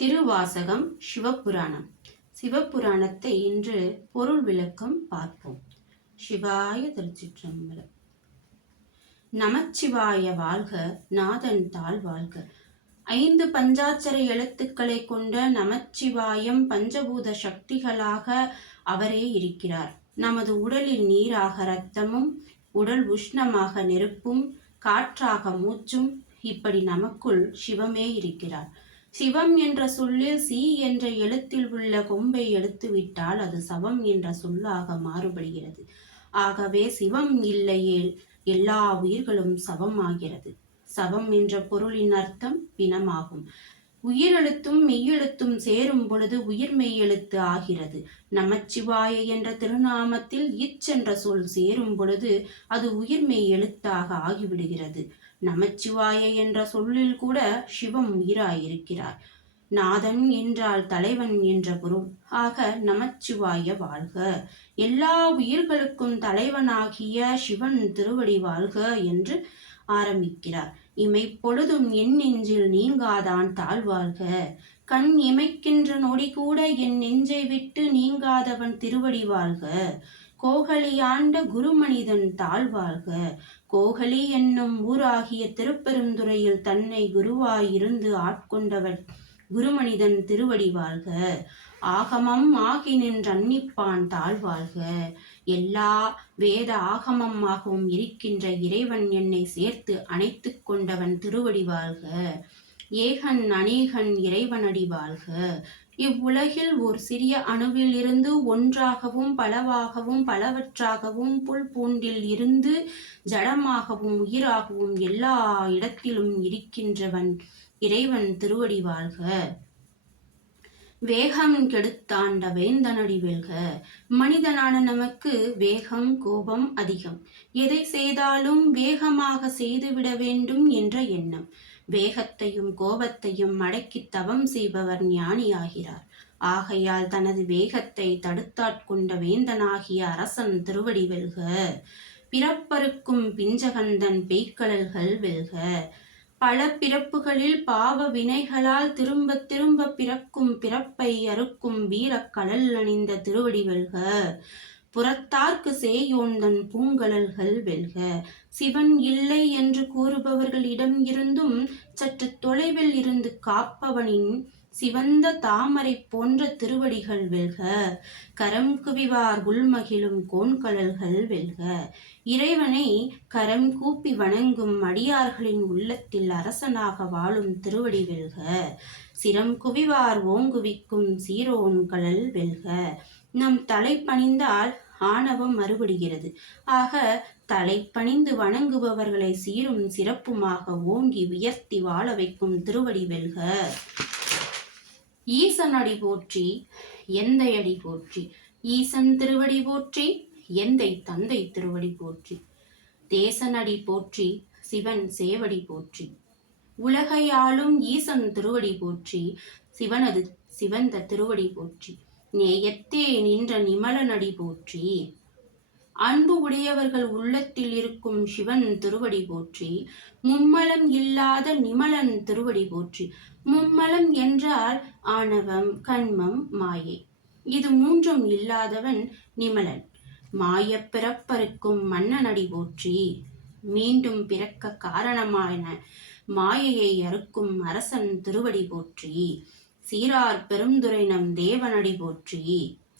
திருவாசகம் சிவபுராணம். சிவபுராணத்தை இன்று பொருள் விளக்கம் பார்ப்போம். சிவாய திருச்சிற்றம்பலம். நமச்சிவாய வாழ்க நாதன் தாழ் வாழ்க. ஐந்து பஞ்சாட்சர எழுத்துக்களை கொண்ட நமச்சிவாயம் பஞ்சபூத சக்திகளாக அவரே இருக்கிறார். நமது உடலில் நீராக இரத்தமும் உடல் உஷ்ணமாக நெருப்பும் காற்றாக மூச்சும் இப்படி நமக்குள் சிவமே இருக்கிறார். சிவம் என்ற சொல்லில் சி என்ற எழுத்தில் உள்ள கொம்பை எடுத்துவிட்டால் அது சவம் என்ற சொல்லாக மாறுபடுகிறது. ஆகவே சிவம் இல்லையேல் எல்லா உயிர்களும் சவமாகிறது. சவம் என்ற பொருளின் அர்த்தம் பிணமாகும். உயிரெழுத்தும் மெய்யெழுத்தும் சேரும் பொழுது உயிர் மெய்யெழுத்து ஆகிறது. நமச்சிவாய என்ற திருநாமத்தில் இச் என்ற சொல் சேரும் பொழுது அது உயிர் மெய்யெழுத்தாக ஆகிவிடுகிறது. நமச்சிவாய என்ற சொல்லில் கூட சிவம் உயிராயிருக்கிறார். நாதன் என்றால் தலைவன் என்ற பொருள். ஆக நமச்சிவாய வாழ்க. எல்லா உயிர்களுக்கும் தலைவனாகிய சிவன் திருவடி வாழ்க என்று ஆரம்பிக்கிறார். இமை பொழுதும் என் நெஞ்சில் நீங்காதான் தாழ்வாழ்க கண் இமைக்கின்ற நொடி கூட என் நெஞ்சை விட்டு நீங்காதவன் திருவடி வாழ்க. கோகலியாண்ட குருமனிதன் தாழ்வாழ்க கோகலி என்னும் ஊராகிய திருப்பெருந்துறையில் தன்னை குருவாயிருந்து ஆட்கொண்டவன் குருமனிதன் திருவடி வாழ்க. ஆகமம் ஆகி நின்றன்னிப்பான் தாழ்வாழ்க எல்லா வேத ஆகமமாகவும் இருக்கின்ற இறைவன் என்னை சேர்த்து அணைத்து கொண்டவன் திருவடி வாழ்க. ஏகன் அநேகன் இறைவனடி வாழ்க. இவ்வுலகில் ஓர் சிறிய அணுவில் இருந்து ஒன்றாகவும் பலவாகவும் பலவற்றாகவும் புல் பூண்டில் இருந்து ஜடமாகவும் உயிராகவும் எல்லா இடத்திலும் இருக்கின்றவன் இறைவன் திருவடி வாழ்க. வேகம் கெடுத்தாண்ட வேந்தனடி வெல்க. மனிதனான நமக்கு வேகம் கோபம் அதிகம். எதை செய்தாலும் வேகமாக செய்துவிட வேண்டும் என்ற எண்ணம். வேகத்தையும் கோபத்தையும் அடக்கி தவம் செய்பவர் ஞானியாகிறார். ஆகையால் தனது வேகத்தை தடுத்தாட்கொண்ட வேந்தனாகிய அரசன் திருவடி வெல்க. பிறப்பருக்கும் பிஞ்சகந்தன் பெய்க்கடல்கள் வெல்க. பல பிறப்புகளில் பாவ வினைகளால் திரும்ப திரும்ப பிறக்கும் பிறப்பை அறுக்கும் வீரக்கடல் அணிந்த திருவடி வெல்க. புறத்தார்க்கு சேயோந்தன் பூங்கலல்கள் வெல்க. சிவன் இல்லை என்று கூறுபவர்களிடம் இருந்தும் சற்று தொலைவில் இருந்து காப்பவனின் சிவந்த தாமரை போன்ற திருவடிகள் வெல்க. கரம் குவிவார் உள்மகிழும் கோண்கடல்கள் வெல்க. இறைவனை கரம் கூப்பி வணங்கும் அடியார்களின் உள்ளத்தில் அரசனாக வாழும் திருவடி வெல்க. சிரம் குவிவார் ஓங்குவிக்கும் சீரோன் கடல் வெல்க. நம் தலை பணிந்தால் ஆணவம் மறுபடுகிறது ஆக தலை பணிந்து வணங்குபவர்களை சீரும் சிறப்புமாக ஓங்கி உயர்த்தி வாழ வைக்கும் திருவடி வெல்க. ஈசன் அடி போற்றி எந்தை அடி போற்றி. ஈசன் திருவடி போற்றி எந்தை தந்தை திருவடி போற்றி. தேசனடி போற்றி சிவன் சேவடி போற்றி. உலகையாளும் ஈசன் திருவடி போற்றி சிவனது சிவந்த திருவடி போற்றி. நேயத்தே நின்ற நிமலனடி போற்றி. அன்பு உடையவர்கள் உள்ளத்தில் இருக்கும் சிவன் திருவடி போற்றி. மும்மலம் இல்லாத நிமலன் திருவடி போற்றி. மும்மலம் என்றால் ஆணவம் கண்மம் மாயை. இது மூன்றும் இல்லாதவன் நிமலன். மாய பிறப்பருக்கும் மன்னனடி போற்றி. மீண்டும் பிறக்க காரணமான மாயையை அறுக்கும் அரசன் திருவடி போற்றி. சீரார் பெருந்துரை நம் தேவனடி போற்றி.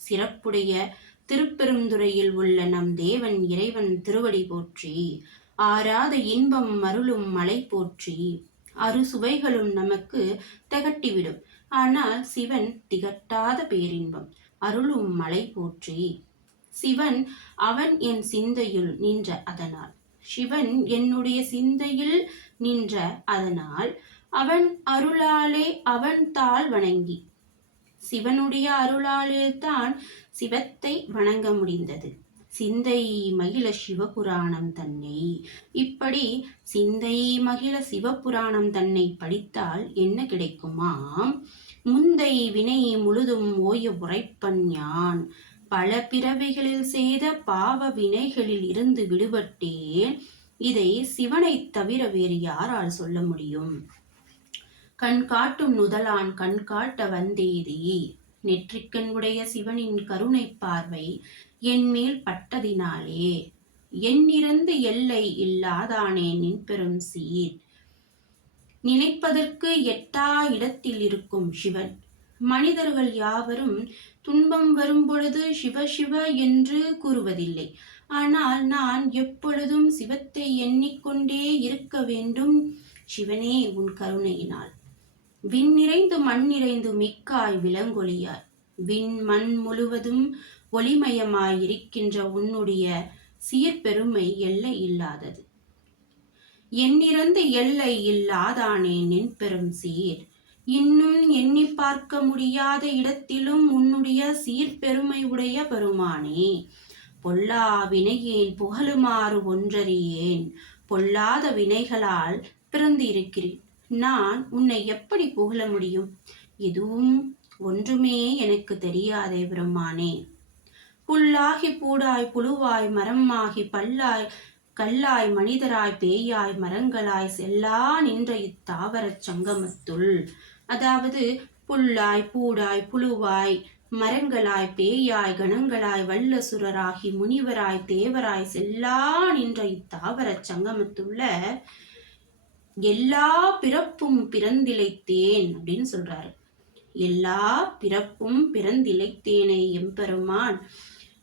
சிறப்புடைய திருப்பெருந்துறையில் உள்ள நம் தேவன் இறைவன் திருவடி போற்றி. ஆறாத இன்பம் மருளும் மலை போற்றி. அறுசுவைகளும் நமக்கு திகட்டிவிடும். ஆனால் சிவன் திகட்டாத பேரின்பம் அருளும் மலை போற்றி. சிவன் அவன் என் சிந்தையுள் நின்ற அதனால். சிவன் என்னுடைய சிந்தையில் நின்ற அதனால். அவன் அருளாலே அவன் தாள் வணங்கி. சிவனுடைய அருளாலே தான் சிவத்தை வணங்க முடிந்தது. சிந்தை மகிழ சிவபுராணம் தன்னை. இப்படி சிந்தை மகிழ சிவபுராணம் தன்னை படித்தால் என்ன கிடைக்குமாம்? முந்தை வினை முழுதும் ஓய உரைப்பன் யான். பல பிறவிகளில் செய்த பாவ வினைகளில் இருந்து விடுபட்டேன். இதை சிவனை தவிர வேறு யாரால் சொல்ல முடியும்? கண் காட்டும் நுதலான் கண் காட்ட வந்தேதி நெற்றிக்கண் உடைய சிவனின் கருணை பார்வை என் மேல் பட்டதினாலே. எண்ணிறந்து எல்லை இல்லாதானே நின் பெரும் சீர். நினைப்பதற்கு எட்டா இடத்தில் இருக்கும் சிவன். மனிதர்கள் யாவரும் துன்பம் வரும்பொழுது சிவ சிவ என்று கூறுவதில்லை. ஆனால் நான் எப்பொழுதும் சிவத்தை எண்ணிக்கொண்டே இருக்க வேண்டும் சிவனே உன் கருணையினால். விண் நிறைந்து மண் நிறைந்து மிக்காய் விலங்கொழியாய் விண் மண் முழுவதும் ஒளிமயமாய் இருக்கின்ற உன்னுடைய சீர்பெருமை எல்லை இல்லாதது. என்னிறந்து எல்லை இல்லாதானே நின் பெரும் சீர். இன்னும் எண்ணி பார்க்க முடியாத இடத்திலும் உன்னுடைய சீர்பெருமை உடைய பெருமானே. பொல்லா வினையேன் புகழுமாறு ஒன்றறியேன். பொல்லாத வினைகளால் பிறந்து இருக்கிறேன் நான் உன்னை எப்படி புகழ முடியும்? எதுவும் ஒன்றுமே எனக்கு தெரியாதே பெருமானே. புல்லாகி பூடாய் புழுவாய் மரமாகி பல்லாய் கல்லாய் மனிதராய் பேயாய் மரங்களாய் செல்லா நின்ற இத்தாவரச் சங்கமத்துள். அதாவது புல்லாய் பூடாய் புழுவாய் மரங்களாய் பேயாய் கணங்களாய் வல்லசுரராகி முனிவராய் தேவராய் செல்லா நின்ற இத்தாவரச் சங்கமத்துள்ள எல்லா பிறப்பும் பிறந்திழைத்தேன் அப்படின்னு சொல்றாரு. எல்லா பிறப்பும் பிறந்திழைத்தேனே எம்பெருமான்.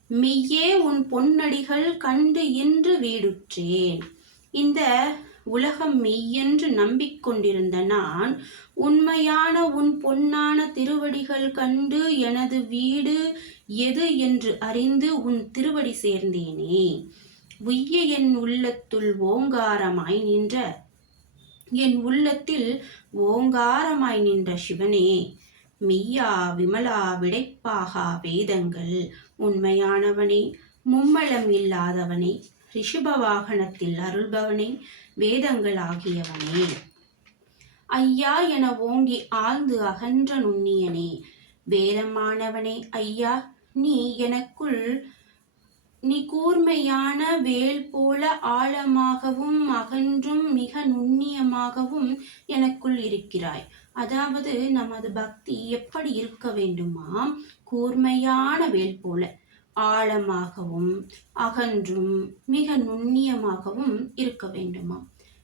மெய்யே உன் பொன்னடிகள் கண்டு இன்று வீடுற்றேன். இந்த உலகம் மெய்யென்று நம்பிக்கொண்டிருந்த நான் உண்மையான உன் பொன்னான திருவடிகள் கண்டு எனது வீடு எது என்று அறிந்து உன் திருவடி சேர்ந்தேனே. உய்ய என் உள்ளத்துள் ஓங்காரமாய் நின்ற என் உள்ளத்தில் ஓங்காரமாய் நின்ற சிவனே மெய்யா விமலா விடைப்பாகா வேதங்கள். உண்மையானவனே மும்மலம் இல்லாதவனே ரிஷப வாகனத்தில் அருள்பவனே வேதங்கள் ஆகியவனே. ஐயா என ஓங்கி ஆழ்ந்து அகன்ற நுண்ணியனே வேதமானவனே ஐயா நீ எனக்குள் நீ கூர்மையான வேல் போல ஆழமாகவும் அகன்றும் மிக நுண்ணியமாகவும் எனக்குள் இருக்கிறாய். அதாவது நமது பக்தி எப்படி இருக்க வேண்டுமா கூர்மையான வேல் போல. ஆழமாகவும் அகன்றும் மிக நுண்ணியமாகவும் இருக்க வேண்டுமா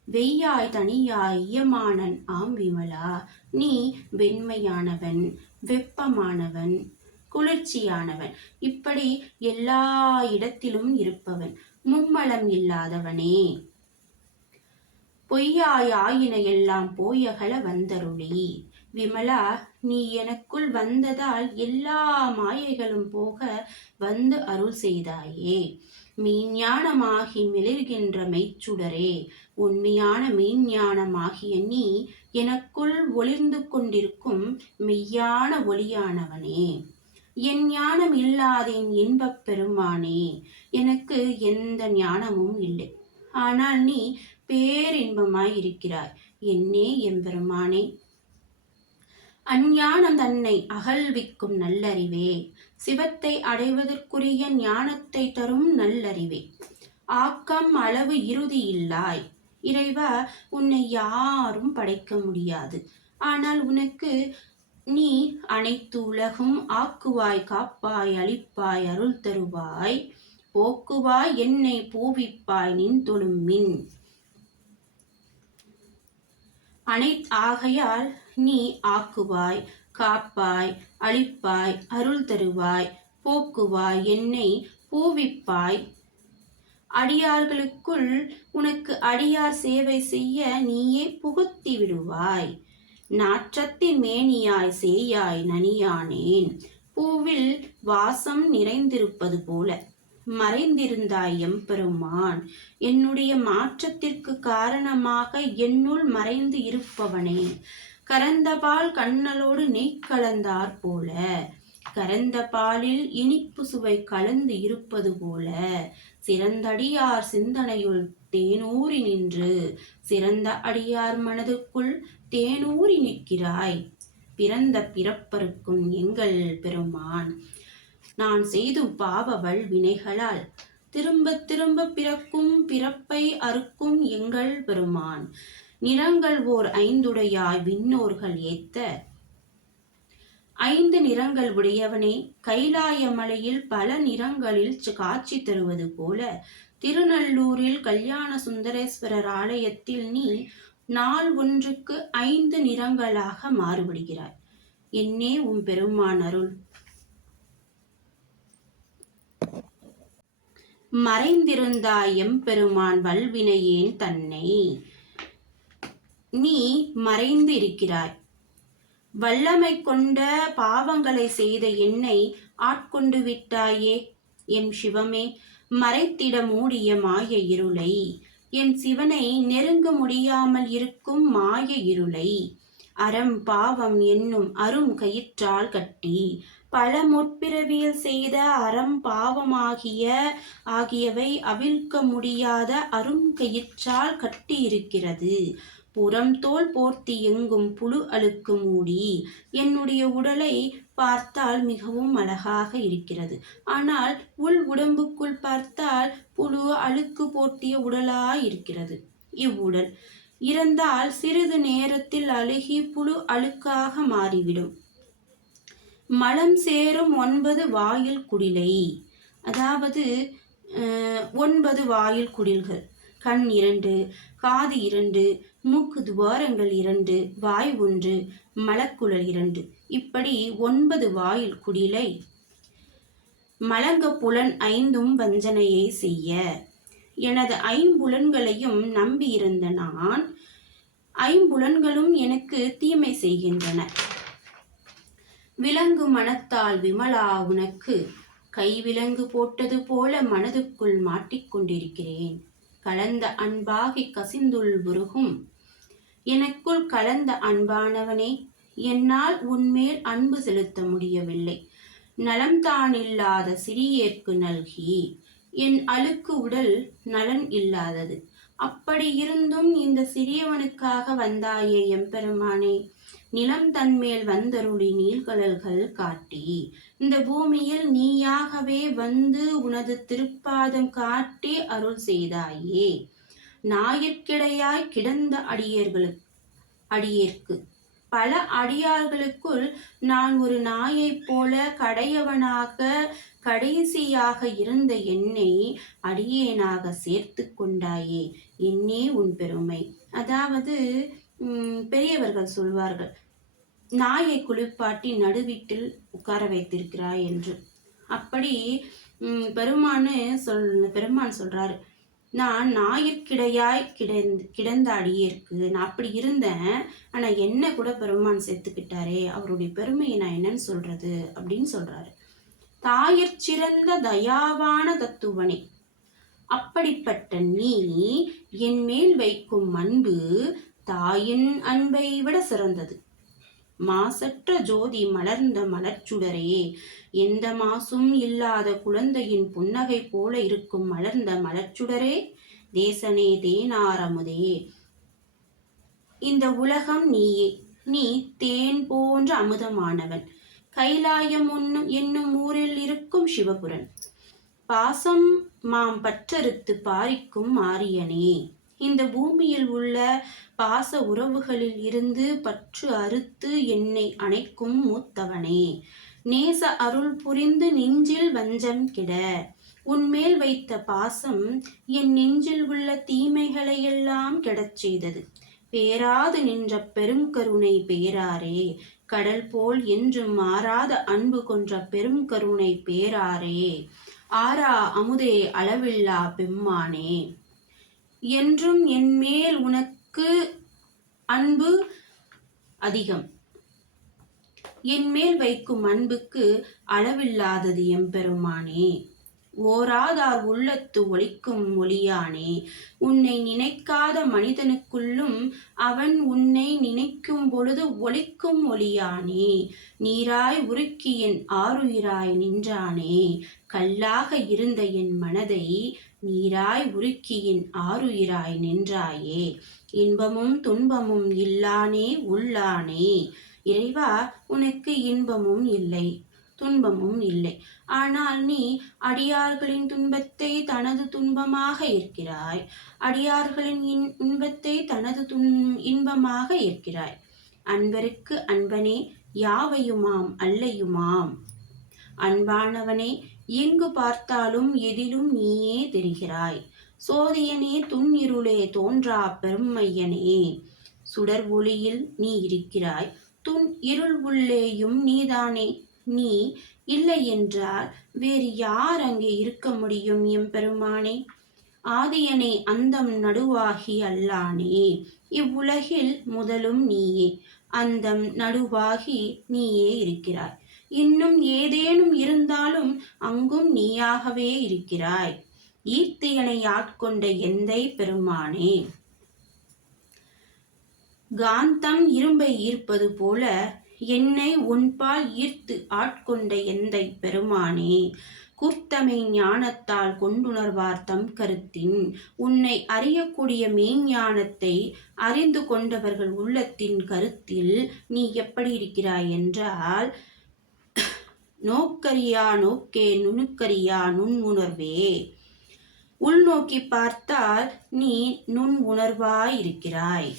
வெய்யாய் தனியாய் இயமானன் ஆம் விமலா. நீ வெண்மையானவன் வெப்பமானவன் குளிர்ச்சியானவன். இப்படி எல்லா இடத்திலும் இருப்பவன். மும்மலம் இல்லாதவனே. பொய்யாய் ஆயின எல்லாம் போயகல வந்தருளி. விமலா நீ எனக்குள் வந்ததால் எல்லா மாயைகளும் போக வந்து அருள் செய்தாயே. மீஞானமாகி மிளிர்கின்ற மெய்ச்சுடரே உண்மையான மெய்ஞானமாகிய நீ எனக்குள் ஒளிர்ந்து கொண்டிருக்கும் மெய்யான ஒளியானவனே. என் ஞானம் இல்லாதேன் இன்பப் பெருமானே எனக்கு எந்த ஞானமும் இல்லை. ஆனால் நீ பேரின்பமாய் இருக்கிறாய். என்னே எம்பெருமானே அஞ்ஞானம் தன்னை அகழ்விக்கும் நல்லறிவே. சிவத்தை அடைவதற்குரிய ஞானத்தை தரும் நல்லறிவே. ஆக்கம் அளவு இறுதி இல்லாய். இறைவா உன்னை யாரும் படைக்க முடியாது. ஆனால் உனக்கு நீ அனைத்து உலகும் ஆக்குவாய் காப்பாய் அழிப்பாய் அருள் தருவாய். போக்குவாய் என்னை பூவிப்பாய் நின் தொழும் மின். அனை ஆகையால் நீ ஆக்குவாய் காப்பாய் அழிப்பாய் அருள் தருவாய் போக்குவாய் என்னை பூவிப்பாய். அடியார்களுக்குள் உனக்கு அடியார் சேவை செய்ய நீயே புகுத்தி விடுவாய். நாற்றத்தின் மேனியாய் சேயாய் நனியானேன். பூவில் வாசம் நிறைந்திருப்பது போல. மறைந்திருந்தாய் எம்பெருமான். என்னுடைய மாற்றத்திற்கு காரணமாக என்னுள் மறைந்து இருப்பவனே. கரந்தபால் கண்ணலோடு நெய் கலந்தார் போல. கரந்த பாலில் இனிப்பு சுவை கலந்து இருப்பது போல. சிறந்தடியார் சிந்தனையுள் தேனூறி நின்று சிறந்த அடியார் மனதுக்குள் தேனூறி நிற்கிறாய். பிறந்த பிறப்பருக்கும் எங்கள் பெருமான். நான் செய்தும் பாவவள் வினைகளால் திரும்ப திரும்ப பிறக்கும் பிறப்பை அறுக்கும் எங்கள் பெருமான். நிறங்கள் ஓர் ஐந்துடையாய் விண்ணோர்கள் ஏத்த. ஐந்து நிறங்கள் உடையவனே கைலாய மலையில் பல நிறங்களில் காட்சி தருவது போல. திருநள்ளூரில் கல்யாண சுந்தரேஸ்வரர் ஆலயத்தில் நீ நாள் ஒன்றுக்கு ஐந்து நிறங்களாக மாறுபடுகிறாய். என்னே உன் பெருமான் அருள். மறைந்திருந்தாய் எம்பெருமான் வல்வினையேன் தன்னை. நீ மறைந்து இருக்கிறாய் வல்லமை கொண்ட பாவங்களை செய்த என்னை ஆட்கொண்டு விட்டாயே. எம் சிவமே மறைத்திட மூடிய மாய இருளை. என் சிவனை நெருங்க முடியாமல் இருக்கும் மாய இருளை. அறம் பாவம் என்னும் அரும் கயிற்றால் கட்டி. பல முற்பிறவியில் செய்த அறம் பாவமாகிய ஆகியவை அவிழ்க்க முடியாத அரும் கயிற்றால் கட்டியிருக்கிறது. புறம் தோல் போர்த்தி எங்கும் புழு அழுக்கு மூடி என்னுடைய உடலை பார்த்தால் மிகவும் அழகாக இருக்கிறது. ஆனால் உள் உடம்புக்குள் பார்த்தால் புழு அழுக்கு போர்த்திய உடலாய் இருக்கிறது இவ்வுடல் இறந்தால் சிறிது நேரத்தில் அழுகி புழு அழுக்காக மாறிவிடும். மலம் சேரும் ஒன்பது வாயில் குடிலை. அதாவது ஒன்பது வாயில் குடில்கள். கண் இரண்டு காது இரண்டு மூக்கு துவாரங்கள் இரண்டு வாய் ஒன்று மலக்குழல் இரண்டு. இப்படி ஒன்பது வாயில் குடிலை. மலங்க புலன் ஐந்தும் வஞ்சனையை செய்ய. எனது ஐம்புலன்களையும் நம்பியிருந்த நான் ஐம்புலன்களும் எனக்கு தீமை செய்கின்றன. விலங்கு மனத்தால் விமலா உனக்கு. கைவிலங்கு போட்டது போல மனதுக்குள் மாட்டிக்கொண்டிருக்கிறேன் கலந்த அன்பாகி கசிந்துள் உருகும். எனக்குள் கலந்த அன்பானவனே என்னால் உன்மேல் அன்பு செலுத்த முடியவில்லை. நலம்தான் இல்லாத சிறியேற்கு நல்கி. என் அழுக்கு உடல் நலன் இல்லாதது. அப்படி இருந்தும் இந்த சிறியவனுக்காக வந்தாயே எம்பெருமானே நிலம் தன்மேல் வந்தருளி நீள்கடல்கள் காட்டி இந்த பூமியில் நீயாகவே வந்து உனது திருப்பாதம் காட்டி அருள் செய்தாயே. நாயிற்கிடையாய் கிடந்த அடியர்களுக்கு அடியேற்கு பல அடியார்களுக்குள் நான் ஒரு நாயைப் போல கடையவனாக கடைசியாக இருந்த என்னை அடியேனாக சேர்த்து கொண்டாயே. என்னே உன் பெருமை. அதாவது பெரியவர்கள் சொல்வார்கள் நாயை குளிப்பாட்டி நடுவீட்டில் உட்கார வைத்திருக்கிறாய் என்று. அப்படி பெருமானு சொல் பெருமான் சொல்கிறாரு நான் நாயிற்கிடையாய் கிடந்து கிடந்த அடியிருக்கு நான் அப்படி இருந்தேன். ஆனால் என்ன கூட பெருமான் செத்துக்கிட்டாரே. அவருடைய பெருமையை நான் என்னன்னு சொல்கிறது அப்படின்னு சொல்கிறாரு தாயிற் சிறந்த தயாவான தத்துவனே. அப்படிப்பட்ட நீ என் மேல் வைக்கும் அன்பு தாயின் அன்பை விட சிறந்தது. மாசற்ற ஜோதி மலர்ந்த மலர்ச்சுடரே. எந்த மாசும் இல்லாத குழந்தையின் புன்னகை போல இருக்கும் மலர்ந்த மலர்ச்சுடரே. தேசனே தேனாரமுதே இந்த உலகம் நீயே. நீ தேன் போன்ற அமுதமானவன். கைலாயம் என்னும் ஊரில் இருக்கும் சிவபுரன். பாசம் மாம் பற்றறுத்து பாரிக்கும் மாரியனே. இந்த பூமியில் உள்ள பாச உறவுகளில் இருந்து பற்று அறுத்து என்னை அணைக்கும் மூத்தவனே. நேச அருள் புரிந்து நெஞ்சில் வஞ்சம் கிட. உன்மேல் வைத்த பாசம் என் நெஞ்சில் உள்ள தீமைகளையெல்லாம் கெடச் செய்தது. பேராது நின்ற பெரும் கருணை பேராரே. கடல் போல் என்றும் மாறாத அன்பு கொன்ற பெரும் கருணை பேராரே. ஆரா அமுதே அளவில்லா பெம்மானே. என்றும் என்மேல் உனக்கு அன்பு அதிகம். என்மேல் வைக்கும் அன்புக்கு அளவில்லாதது எம்பெருமானே. ஓராதார் உள்ளத்து ஒழிக்கும் ஒளியானே. உன்னை நினைக்காத மனிதனுக்குள்ளும் அவன் உன்னை நினைக்கும் பொழுது ஒழிக்கும் ஒளியானே. நீராய் உருக்கி என் ஆறுயிராய் நின்றானே. கல்லாக இருந்த என் மனதை நீராய் உருக்கியின் ஆறுயிராய் நின்றாயே. இன்பமும் துன்பமும் இல்லானே உள்ளானே. இறைவா உனக்கு இன்பமும் இல்லை. துன்பமும் இல்லை. ஆனால் நீ அடியார்களின் துன்பத்தை தனது துன்பமாக இருக்கிறாய் அடியார்களின் இன் இன்பத்தை தனது துன் இன்பமாக இருக்கிறாய் அன்பருக்கு அன்பனே யாவையுமாம் அல்லையுமாம்? அன்பானவனே எங்கு பார்த்தாலும் எதிலும் நீயே தெரிகிறாய். சோதியனே துன்னிருளே தோன்றா பெருமையனே. சுடர் ஒளியில் நீ இருக்கிறாய். துன் இருள் உள்ளேயும் நீதானே. நீ இல்லை என்றால் வேறு யார் அங்கே இருக்க முடியும் எம்பெருமானே ஆதியனை அந்தம் நடுவாகி அல்லானே. இவ்வுலகில் முதலும் நீயே. அந்தம் நடுவாகி நீயே இருக்கிறாய். இன்னும் ஏதேனும் இருந்தாலும் அங்கும் நீயாகவே இருக்கிறாய். ஈர்த்தியனை ஆட்கொண்ட எந்தை பெருமானே? காந்தம் இரும்பை ஈர்ப்பது போல என்னை உன்பால் ஈர்த்து ஆட்கொண்ட எந்தை பெருமானே குர்த்தமை ஞானத்தால் கொண்டுணர்வார் தம் கருத்தின். உன்னை அறியக்கூடிய மெய்ஞானத்தை அறிந்து கொண்டவர்கள் உள்ளத்தின் கருத்தில் நீ எப்படி இருக்கிறாய் என்றால் நோக்கரியா நோக்கே நுணுக்கரியா நுண் உணர்வே. உள்நோக்கி பார்த்தால் நீ நுண் உணர்வாய் இருக்கிறாய்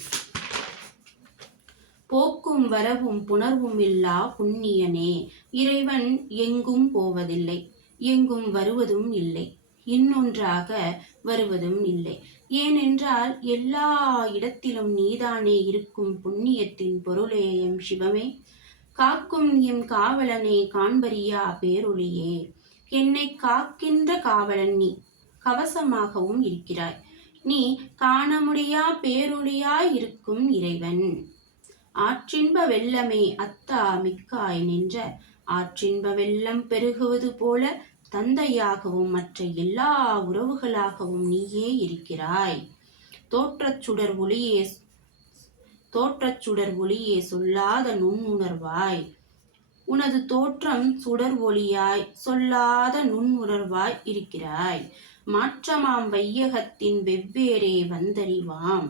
போக்கும் வரவும் புணர்வும் இல்லா புண்ணியனே. இறைவன் எங்கும் போவதில்லை எங்கும் வருவதும் இல்லை இன்னொன்றாக வருவதும் இல்லை. ஏனென்றால் எல்லா இடத்திலும் நீதானே இருக்கும் புண்ணியத்தின் பொருளே எம் சிவமே. காக்கும் எம் காவலனே காண்பரியா பேரொளியே என்னை காக்கின்ற காவலன் நீ கவசமாகவும் இருக்கிறாய். நீ காணமுடியா முடியா இருக்கும் இறைவன். ஆற்றின்ப வெள்ளமே அத்தா மிக்காய் நின்ற. ஆற்றின்ப வெள்ளம் பெருகுவது போல தந்தையாகவும் மற்ற எல்லா உறவுகளாகவும் நீயே இருக்கிறாய். தோற்றச் சுடர் ஒளியே தோற்றச் சுடர் ஒளியே சொல்லாத நுண்ணுணர்வாய். உனது தோற்றம் சுடர் ஒளியாய் சொல்லாத நுண்ணுணர்வாய் இருக்கிறாய். மாற்றமாம் வையகத்தின் வெவ்வேறே வந்தறிவாம்.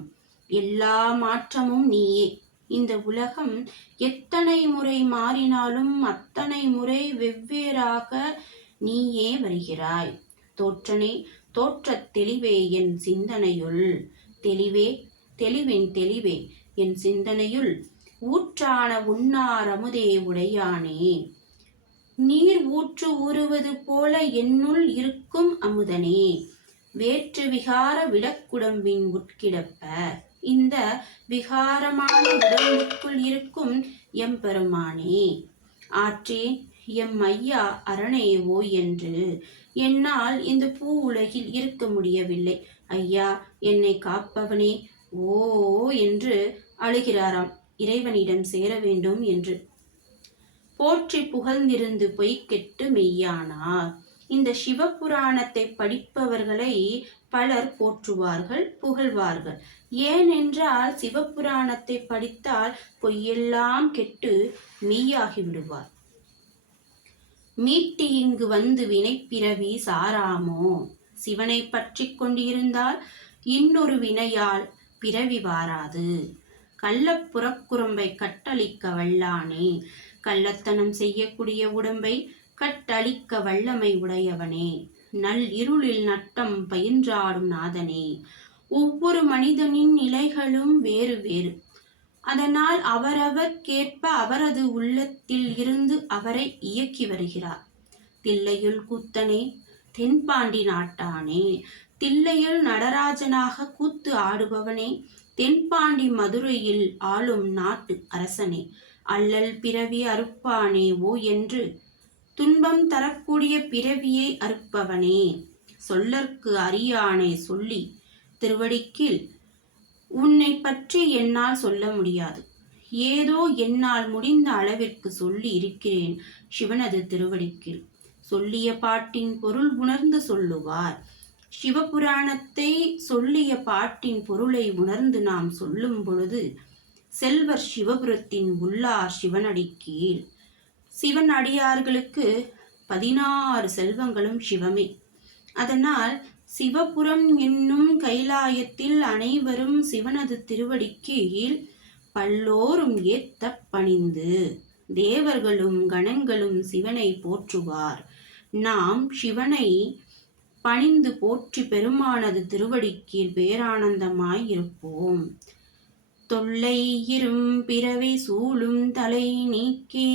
எல்லா மாற்றமும் நீயே இந்த உலகம் எத்தனை முறை மாறினாலும் அத்தனை முறை வெவ்வேறாக நீயே வருகிறாய். தோற்றனே தோற்றத் தெளிவே என் சிந்தனையுள். தெளிவே தெளிவின் தெளிவே என் சிந்தனையுள். ஊற்றான உண்ணார் அமுதே உடையானே. நீர் ஊற்று ஊறுவது போல என்னுள் இருக்கும் அமுதனே. வேற்று விகார விடக்குடம்பின் உட்கிடப்ப இந்த விகாரமான உடம்புக்குள் இருக்கும் எம்பெருமானே. ஆற்றேன் எம் ஐயா அரணேவோ என்று என்னால் இந்த பூ உலகில் இருக்க முடியவில்லை. ஐயா என்னை காப்பவனே ஓ என்று அழுகிறாராம். இறைவனிடம் சேர வேண்டும் என்று. போற்றி புகழ்ந்திருந்து பொய்க்கெட்டு மெய்யானார். இந்த சிவபுராணத்தை படிப்பவர்களை பலர் போற்றுவார்கள் புகழ்வார்கள். ஏனென்றால் சிவபுராணத்தை படித்தால் பொய்யெல்லாம் கெட்டு மெய்யாகி விடுவார் மீட்டி இங்கு வந்து வினை பிறவி சாராமோ? சிவனை பற்றி கொண்டிருந்தால் இன்னொரு வினையால் பிறவி வாராது. கள்ளப்புறக்குறும்பை கட்டளிக்க வல்லானே? கள்ளத்தனம் செய்யக்கூடிய உடம்பை கட்டளிக்க வல்லமை உடையவனே? நல் இருளில் நட்டம் பயின்றாடும் நாதனே. ஒவ்வொரு மனிதனின் நிலைகளும் வேறு வேறு. அதனால் அவரவர் கேட்ப அவரது உள்ளத்தில் இருந்து அவரை இயக்கி வருகிறார். தில்லையுள் கூத்தனே தென்பாண்டி நாட்டானே. தில்லையில் நடராஜனாக கூத்து ஆடுபவனே தென்பாண்டி மதுரையில் ஆளும் நாட்டு அரசனே. அல்லல் பிறவி அறுப்பானே ஓ என்று துன்பம் தரக்கூடிய பிறவியை அறுப்பவனே. சொல்லற்கு அறியானை சொல்லி திருவடிக்கில் உன்னை பற்றி என்னால் சொல்ல முடியாது. ஏதோ என்னால் முடிந்த அளவிற்கு சொல்லி இருக்கிறேன் சிவனது திருவடிக்கில். சொல்லிய பாட்டின் பொருள் உணர்ந்து சொல்லுவார். சிவபுராணத்தை சொல்லிய பாட்டின் பொருளை உணர்ந்து நாம் சொல்லும் பொழுது செல்வர் சிவபுரத்தின் உள்ளார் சிவனடிக்கீழ் சிவன் அடியார்களுக்கு பதினாறு செல்வங்களும் சிவமே. அதனால் சிவபுரம் என்னும் கைலாயத்தில் அனைவரும் சிவனது திருவடிக்கீழ் பல்லோரும் ஏத்த பணிந்து தேவர்களும் கணங்களும் சிவனை போற்றுவார். நாம் சிவனை பணிந்து போற்றி பெருமானது திருவடிக்கீழ் பேரானந்தமாய் இருப்போம். தொல்லை இரும் பிறவி சூழும் தலை நீக்கே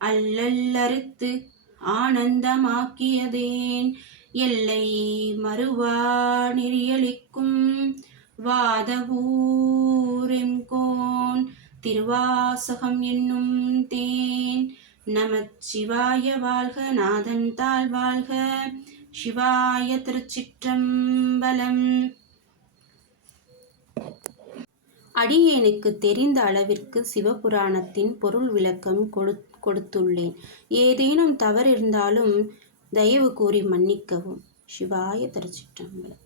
அல்லல்லறுத்து ஆனந்தமாக்கியதேன். எல்லை மறுவா நெறியளிக்கும் வாதவூரெங்கோன் திருவாசகம் என்னும் தேன். நமச்சிவாய வாழ்க நாதன் தாழ் வாழ்க. சிவாய திருச்சிற்றம்பலம். அடியேனுக்கு தெரிந்த அளவிற்கு சிவபுராணத்தின் பொருள் விளக்கம் கொடு கொடுத்துள்ளேன். ஏதேனும் தவறிருந்தாலும் தயவு கூறி மன்னிக்கவும். சிவாய திருச்சிற்றம்பலம்.